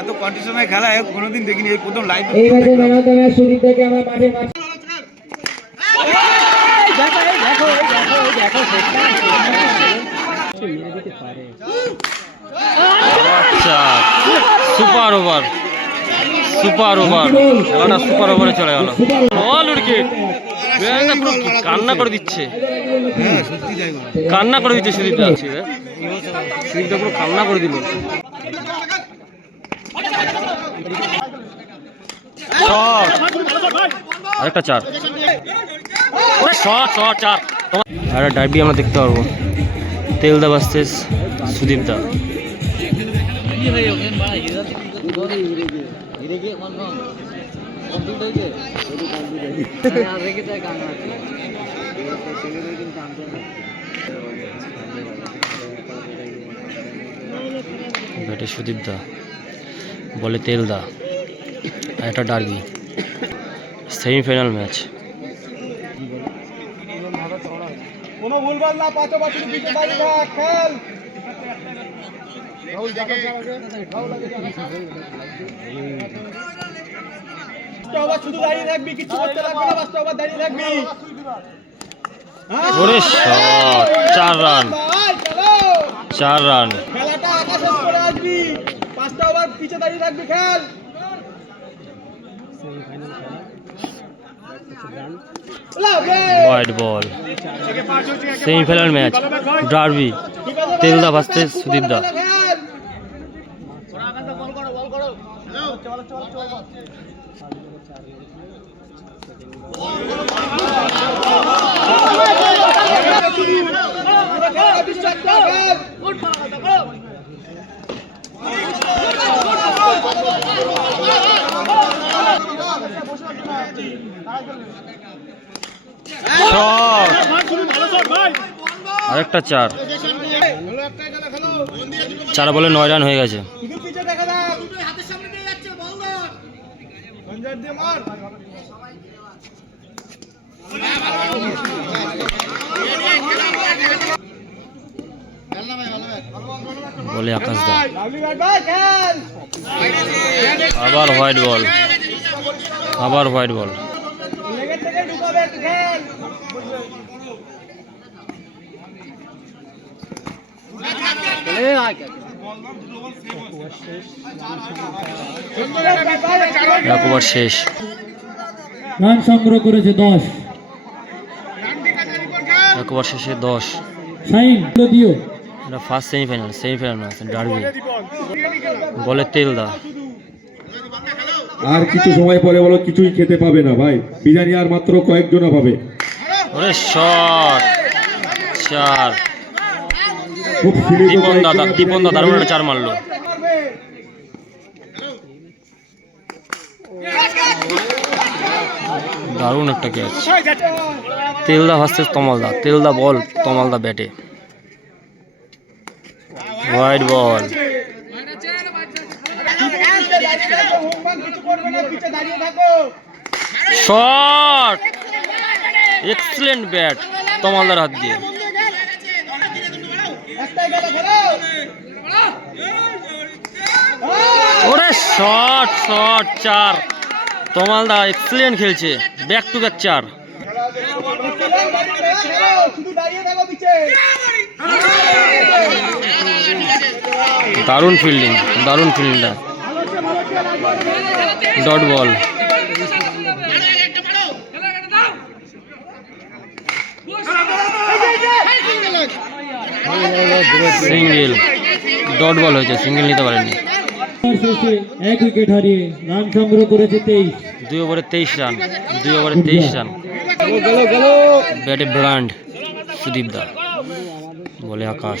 এত কন্ডিশনের খেলা কোনোদিন দেখিনি এই প্রথম লাইভ দ্য থেকে আমরা মাঠে মাঠ আচ্ছা সুপার ওভার সুপার ওভার খেলাটা সুপার ওভারে চলে গেল। বল উইকেট পুরো কান্না করে দিচ্ছে। হ্যাঁ সত্যি তাই বলো। কান্না করে দিচ্ছে সুদীপদা। সুদীপদা পুরো কান্না করে দিল। শট। আরেকটা চার। শট শট, চার। একটা ডাইভি আমরা দেখতে পারব। তেলদা ভার্সেস সুদীপদা। ব্যাটে সুদীপদা। বলে তেলদা আর একটা ডার্বি। Semifinal match. কোনো ভুলভাল না পাঁচ বছর পিছিয়ে দাঁড়িয়ে থাক খেল। বাস্তববাদ শুধু দাঁড়িয়ে থাকবি কিছু করতে লাগবে না বাস্তববাদ দাঁড়িয়ে থাকবি হ্যাঁ? ওরে শট চার রান। চার রান। খেলাটা আঁকা শেষ করে আসবি। পাঁচটা ওভার পিছে দাঁড়িয়ে রাখবি খেল। White ball semifinal match derby তেলদা versus সুদীপদা খেল। খেলা বিশ্বাস কর, খেল। শট আরেকটা চার। চার বলে নয় রান হয়ে গেছে শুধু পিছে দেখা যাক সঞ্জয় দিয়ে মার বলে আকাশ দা আবার হোয়াইট বল আবার হোয়াইট বল লেগে থেকে ঢুকাবে একটু খেল এক ওভার শেষ। রান সংগ্রহ করেছে দশ। এক ওভার শেষে দশ। শাইন দিও। এটা first semifinal semifinal match derby বলে তেলদা আর কিছু সময় পরে বলো কিছুই খেতে পাবে না ভাই। বিরিয়ানি আর মাত্র কয়েকজনা পাবে। ওরে শট চার খুব দীপন দাদা দীপন দা দারুণ চার মারলো। দারুণ একটা ক্যাচ তেলদা ভার্সেস তমালদা তেলদা বল তমালদা ব্যাটে। White ball. Shot! Excellent bat তমালদার হাত দিয়ে। ওরে শট শট, চার। তমালদা এক্সিলেন্ট খেলছে ব্যাক টু ব্যাক চার শুধু দাঁড়িয়ে থাকো পিছে দারুণ ফিল্ডিং দারুণ ফিল্ডিংটা dot ball single dot ball হয়েছে সিঙ্গেল নিতে পারেনি এক উইকেট হারিয়ে রান সংগ্রহ করেছে তেইশ। দুই ওভারে তেইশ রান দুই ওভারে তেইশ রান। ব্যাটে ব্র্যান্ড সুদীপ দা বলে আকাশ।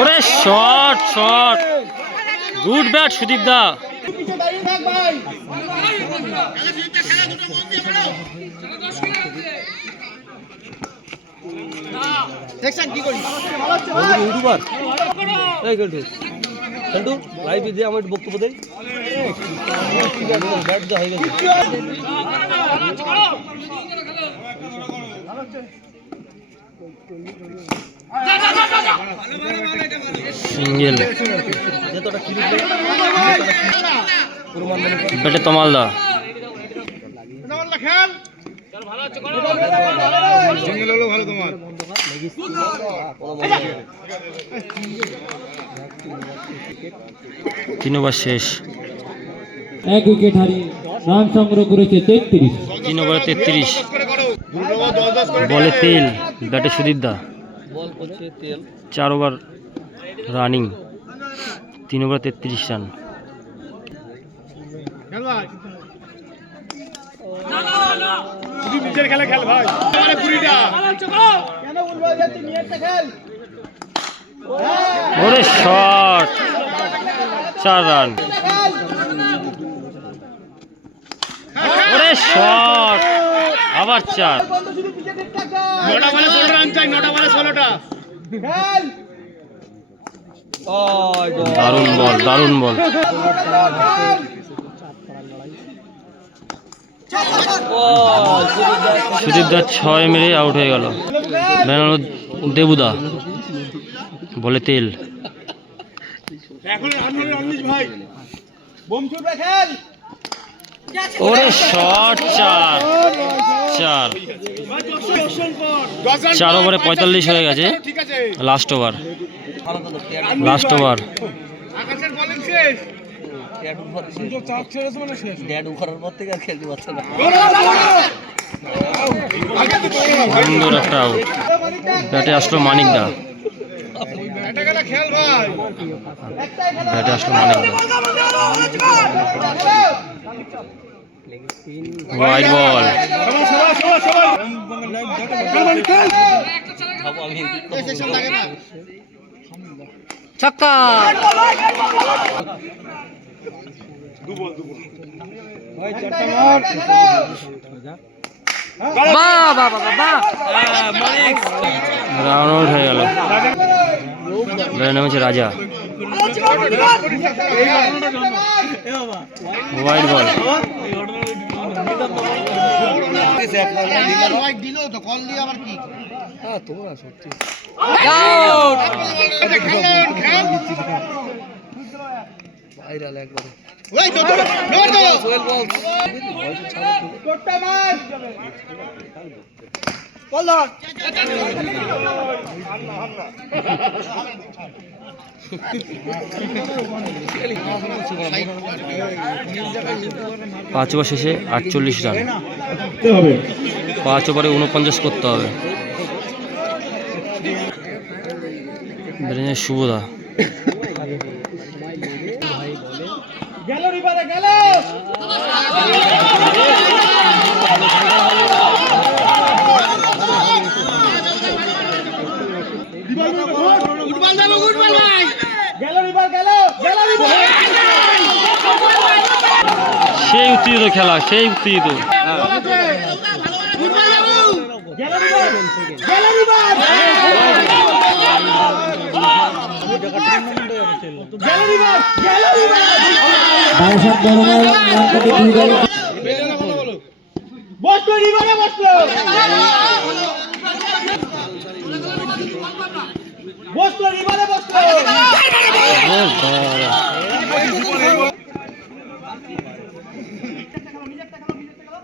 ওরে shot shot. Good bat Sudip দা। পিছে দাঁড়িয়ে ভাই দেখছেন কি করি? ভালো হচ্ছে ভাই ইউটিউবার এই কেলটু কেলটু লাইভ দিয়ে আমার বক্তব্য ব্যাট হয়ে গেছে। সিঙ্গেল। কিরি তমাল দা তিন ওভার শেষ। এক উইকেট হারিয়ে রান সংগ্রহ করেছে তেত্রিশ। তিন ওভারে তেত্রিশ। বলে তেল ব্যাটে সুদীপ দা। চার ওভার রানিং তিন ওভার তেত্রিশ রান। চার রান। আবার চার। নটা ষোলো রান চাই নটা বলে ষোলোটা। দারুণ বল দারুণ বল। সুদীপ দা ছয় মেরে আউট হয়ে গেল। দেবুদা বলে তেল। এখন ভাই। ওরে শট, চার। চার। চার ওভারে পঁয়তাল্লিশ হয়ে গেছে। Last over. Last over. সুন্দর একটা আউট ব্যাটে আসলো মানিক দা। ব্যাটে আসলো মানিক দা। ওয়াইড বল আউট হয়ে গেল। ব্যাটে নেমেছে Raja wide ball viral Sohel ball পাঁচ ওভার শেষে আটচল্লিশ রান। পাঁচ ওভারে উনপঞ্চাশ করতে হবে। বেরেঞ্জের শুভদা গেল রিবারে গেল গেল রিবার গেল গেল রিবার সেই উত্তেজিত খেলা সেই উত্তেজিত গেল রিবার গেল রিবার গেল রিবার গেল রিবার বারাসাত বসল রিবারে বসল। বসল রিবারে বসল বসল রিবারে ওই যে ওই যে ওই যে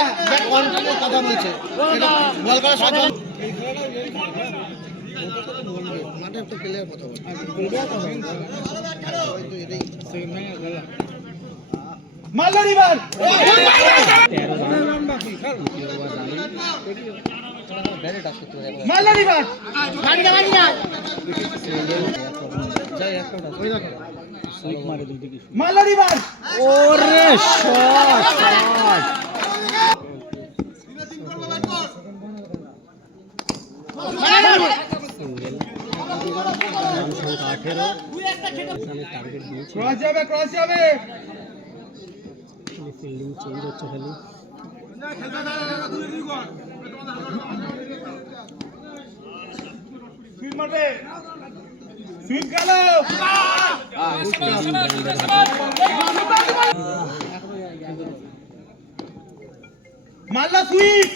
কি কি থাক মারলো সিট মারলো সিট এক ওভার শেষে বারো রান কি মনে করো গোবিন্দ ম্যাচ জিতাবে হ্যাঁ, হ্যাঁ, হ্যাঁ, হ্যাঁ। মাল্লারি বার মাল্লারি বার মাল্লারি বার ওরে শট ক্রস যাবে ক্রস যাবে ফিল্ডিং চেঞ্জ হচ্ছে খালি মাল্লা সুইপ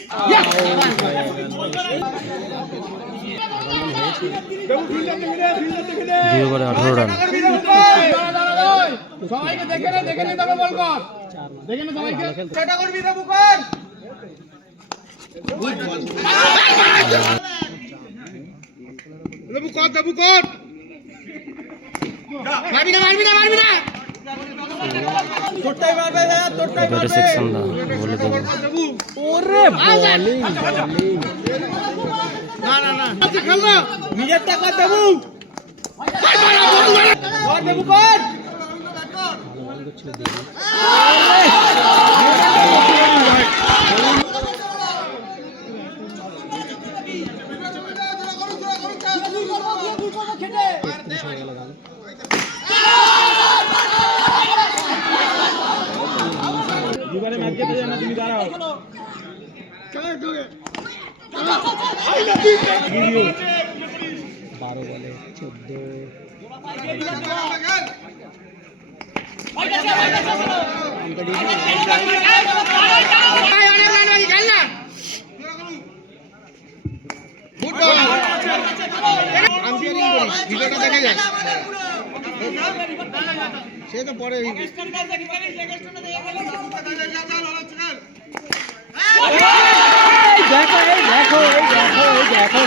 দুই ওভারে আঠারো রান। সবাইকে দেখে নে দেখে নে তবে বল কর। দেখে নে সবাইকে। চেষ্টা করবি দেবু কর দেবু কর। দেবু কর মারবি না মারবি না মারবি না। তোরটাই মারবে ভাইয়া তোরটাই মারবে। সেকশন দা বলে দেবো। ওরে বোলিং বোলিং। না না না। আচ্ছা খেল না। নিজেরটা কর দেবু। কর দেবু দুবারে ম্যাচ জিতে যায় না তুমি দাঁড়াও বারো বলে চোদ্দ। ভিডিওটা দেখে যায় সে তো পরে দেখো এই দেখো এই দেখো এই দেখো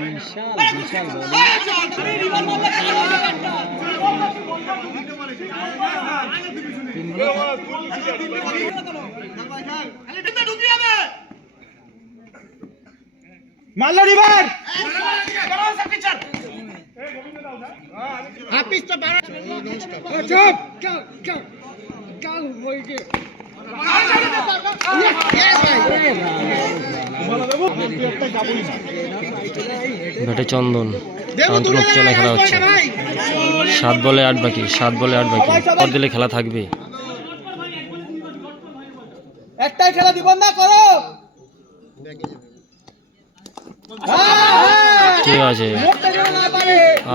বিশাল বিশাল বোলিং বাড়া চুপ! হয়ে গে ব্যাটে চন্দন চেনা খেলা হচ্ছে। সাত বলে আট বাকি সাত বলে আট বাকি। পর দিলে খেলা থাকবে একটাই খেলা দিব না করো ঠিক আছে।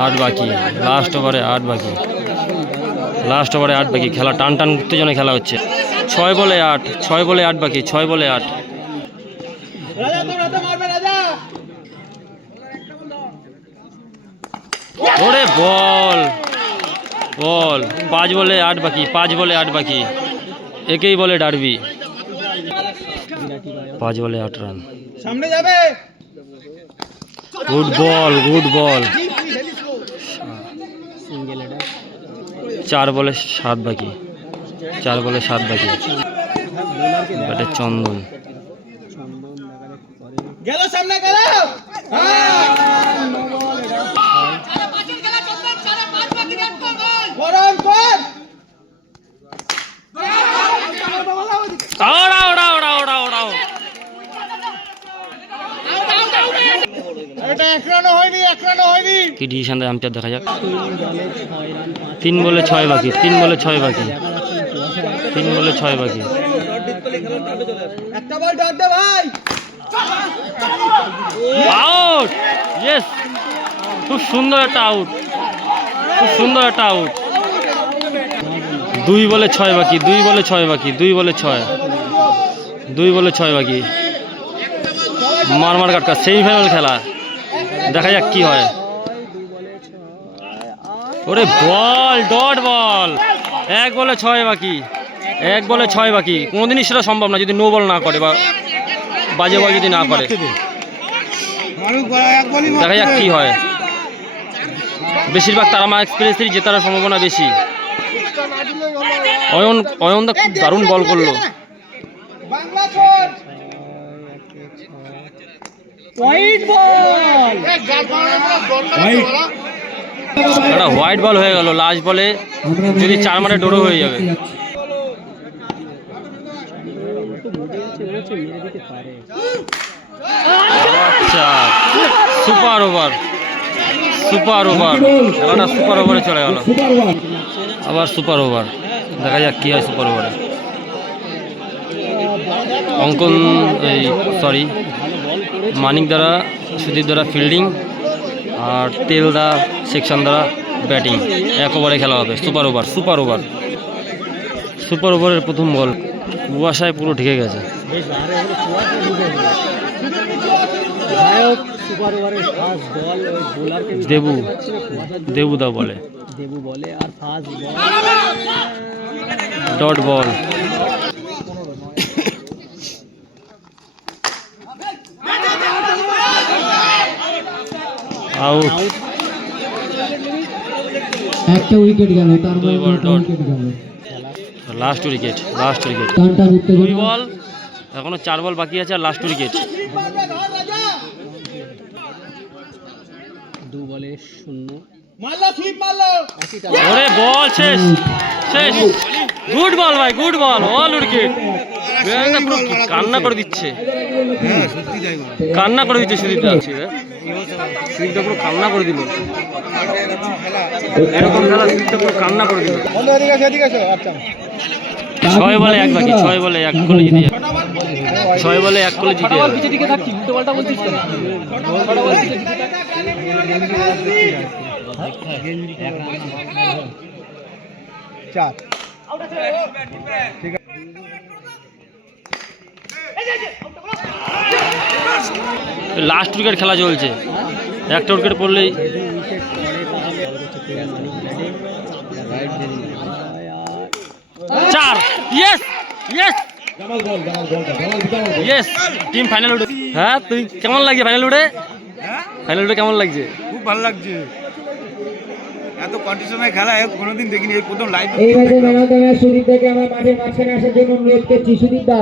আট বাকি। লাস্ট ওভারে আট বাকি। লাস্ট ওভারে আট বাকি। খেলা টান টান উত্তেজনে খেলা হচ্ছে। ছয় বলে আট, ছয় বলে আট বাকি, ছয় বলে আট। ওরে বল বল। পাঁচ বলে আট বাকি, পাঁচ বলে আট বাকি। একেই বলে ডারবি। পাঁচ বলে আট রান। সামনে যাবে। গুড বল গুড বল চার বলে সাত বাকি। চার বলে সাত বাকি। ব্যাটে চন্দন। গেল সামনে গেল। গরম এক রানও হয়নি এক রানও হয়নি। কি ডিসিশন দেয় আম্পায়ার দেখা যাক। তিন বলে ছয় বাকি তিন বলে ছয় বাকি। তিন বলে ছয় বাকি। একটা বল ডট দে ভাই। আউট ইয়েস খুব সুন্দর একটা আউট খুব সুন্দর একটা আউট দুই বলে ছয় বাকি দুই বলে ছয় বাকি দুই বলে ছয়। দুই বলে ছয় বাকি। মারমার কাটকা সেমিফাইনাল খেলা। দেখা যাক কি হয়। ওরে বল, ডট বল। এক বলে ছয় বাকি। এক বলে ছয় বাকি। কোনোদিনই সেটা সম্ভব না, যদি নো বল না করে বা বাজে বল যদি না করে। দেখা যাক কি হয়। বেশিরভাগ তারা মা এক্সপ্রেসেরই জেতার সম্ভাবনা বেশি। অয়ন অয়নদা খুব দারুণ বল করল। হোয়াইট একটা হোয়াইট বল হয়ে গেল লাস্ট বলে যদি চার মারে ডোরো হয়ে যাবে। আচ্ছা সুপার ওভার সুপার ওভার খেলাটা সুপার ওভারে চলে গেল। আবার সুপার ওভার দেখা যাক কী হয় সুপার ওভারে অঙ্কন এই সরি মানিক দ্বারা সুদীপ দ্বারা ফিল্ডিং আর তেল দা সেকশন দ্বারা ব্যাটিং এক ওভারে খেলা হবে super over super over super ওভারের প্রথম বল কুয়াশায় পুরো ঢেকে গেছে। দেবু দেবুদা বলে। দেবু বলে আর first ball dot ball out একটা উইকেট গেল তার দুই মানে বল ডট। উইকেট গেল। লাস্ট উইকেট লাস্ট উইকেট দুই বল এখনও চার বল বাকি আছে আর লাস্ট উইকেট দু বলে শূন্য। ওরে বল শেষ শেষ। গুড বল ভাই গুড বল অল উইকেট কান্না করে দিচ্ছে? কান্না করে দিচ্ছে সুদীপদা সুদীপদা পুরো কান্না করে দিল। এরকম খেলা সুদীপদা পুরো কান্না করে দিল। ছয় বলে এক বাকি ছয় বলে এক করে জিতে ছয় বলে এক করে জিতে যাবে। দিকে থাকছি লাস্ট উইকেট খেলা চলছে। একটা উইকেট পড়লেই চার। Yes yes yes team final উঠে। হ্যাঁ তুই কেমন লাগছে ফাইনাল উঠে? ফাইনাল উঠে কেমন লাগছে? খুব ভালো লাগছে। এত কন্ডিশনের খেলা কোনোদিন দেখিনি। এই প্রথম লাইভ এই ম্যাচে man of the match Sudip দাকে আমার মাঠের মাঝখানে আসার জন্য অনুরোধ করছি সুদীপ দা